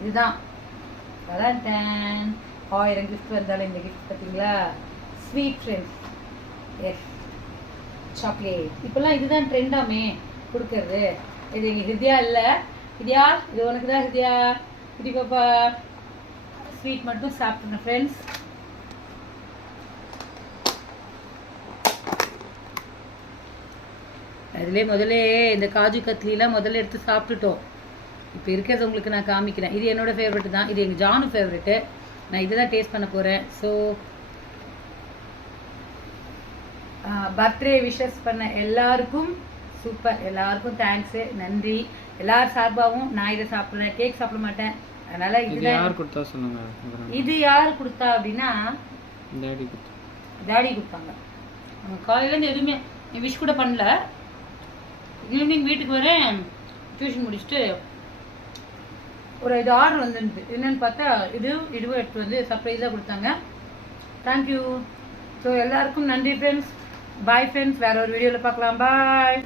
இதுதான் கலண்டேன் 1000 கிஃப்ட் வந்தாலும் இந்த கிஃப்ட் பார்த்தீங்களா, ஸ்வீட் ஃப்ரெண்ட்ஸ். S, chocolate. இப்போல்லாம் இதுதான் ட்ரெண்டாமே கொடுக்கறது. இது எங்கள் ஹிருதியா இல்லை, ஹிருதியா இது உனக்கு தான் ஹிருதியா. இது பாப்பா ஸ்வீட் மட்டும் சாப்பிட்றேன் ஃப்ரெண்ட்ஸ். அதுலேயே முதல்ல இந்த காஜு கத்லிலாம் முதல்ல எடுத்து சாப்பிட்டுட்டோம். இப்போ இருக்கிறது உங்களுக்கு நான் காமிக்கிறேன். இது என்னோடய ஃபேவரெட்டு தான். இது எங்கள் ஜானு ஃபேவரெட்டு. நான் இதை தான் டேஸ்ட் பண்ண போகிறேன். ஸோ பர்த்டே விஷஸ் பண்ண எல்லாருக்கும் சூப்பர், எல்லாருக்கும் தேங்க்ஸு, நன்றி. எல்லார் சார்பாகவும் நான் இதை சாப்பிட்றேன். கேக் சாப்பிட மாட்டேன், அதனால இது யார் கொடுத்தா சொன்னாங்க. இது யார் கொடுத்தா அப்படின்னா டாடி கொடுத்தாங்க. காலையிலேருந்து எதுவுமே விஷ் கூட பண்ணல. ஈவினிங் வீட்டுக்கு வரேன், டியூஷன் முடிச்சுட்டு ஒரு இது ஆர்டர் வந்துருந்துது. என்னென்னு பார்த்தா இதுவும் எடுத்து வந்து சர்ப்ரைஸாக கொடுத்தாங்க. தேங்க்யூ. ஸோ எல்லாருக்கும் நன்றி ஃப்ரெண்ட்ஸ். Bye friends. வேறு ஒரு வீடியோவில் பார்க்கலாம். பாய்.